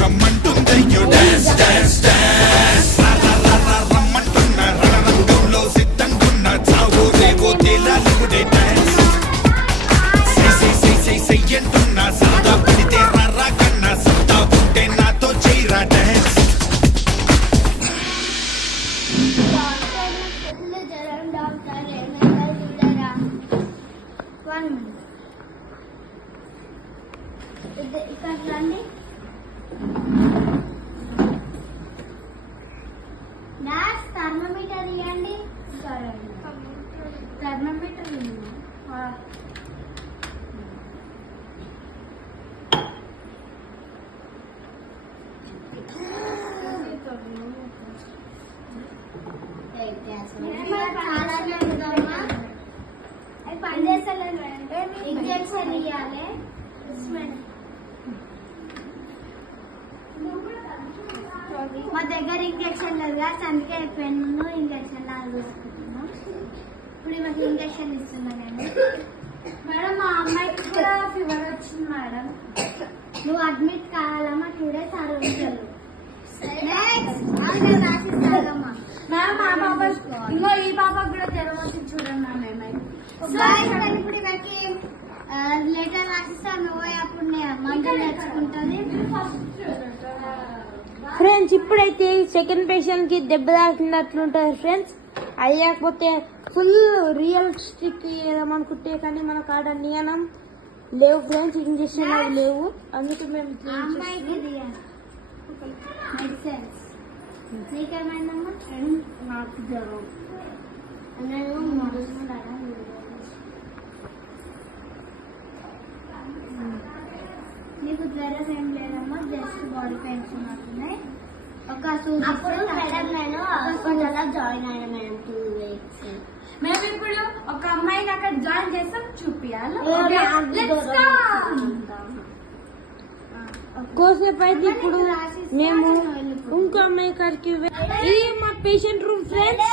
రమ్మంటుందయ్యో dance dance dance రమ్మంటున్న రణరంగంలో సిద్ధంగున్న చావో రేవో తేలాలివుడే dance చెయ్యంటున్నా సరదా పడితే రారా కన్నా సత్తా ఉంటే నాతో చేయరా డాన్స్ ఇక్కడ రండి. డాన్స్ థర్మోమీటర్ ఇవ్వండి. థర్మోమీటర్ పనిచేస్తలేదు. ఇంజక్షన్ ఇవ్వాలి. మా దగ్గర ఇంజక్షన్ లేదు కదా, అందుకే పెన్ను ఇంజక్షన్ లాగా తీసుకుంటున్నాం. ఇప్పుడు మాకు ఇంజక్షన్ ఇస్తున్నానండి. మేడం మా అమ్మాయికి కూడా ఫీవర్ వచ్చింది మేడం. నువ్వు అడ్మిట్ కావాలమ్మా, 2 days ఆ రోజులు రాసిస్తాగమ్మా. మేడం మా పాప ఇంకో ఈ పాపకు కూడా జ్వరం వచ్చింది చూడండి మ్యామ్. ఇప్పుడు నాకు లెటర్ రాసిస్తాను, అప్పుడు మందులు నేర్చుకుంటుంది. ఫ్రెండ్స్ ఇప్పుడైతే సెకండ్ పేషెంట్ కి దెబ్బ తాకినట్లుంటది ఫ్రెండ్స్. అయ్యాకపోతే ఫుల్ రియలిస్టిక్ ఏదమనుకుంటే కానీ మన కాడ నియమం లేవు ఫ్రెండ్స్, ఇంజక్షన్ అవి లేవు. అందుకే మేము మెడిసిన్స్. నీకేమైందమ్మా? నాకు జ్వరం. నీకు జ్వరం ఏం లేదమ్మా, జస్ట్ బాడీ పెయిన్స్ ఉన్నట్టున్నాయి. ఒక మేడం నేను హాస్పిటల్లో జాయిన్ అయ్యాను మేడం 2 weeks. మేము ఇప్పుడు ఒక అమ్మాయిని అక్కడ జాయిన్ చేస్తాం, చూపియాలి. కోసేపు అయితే ఇప్పుడు మేము ఇంకో అమ్మాయి కాడికి మా పేషెంట్ రూమ్ ఫ్రెండ్స్.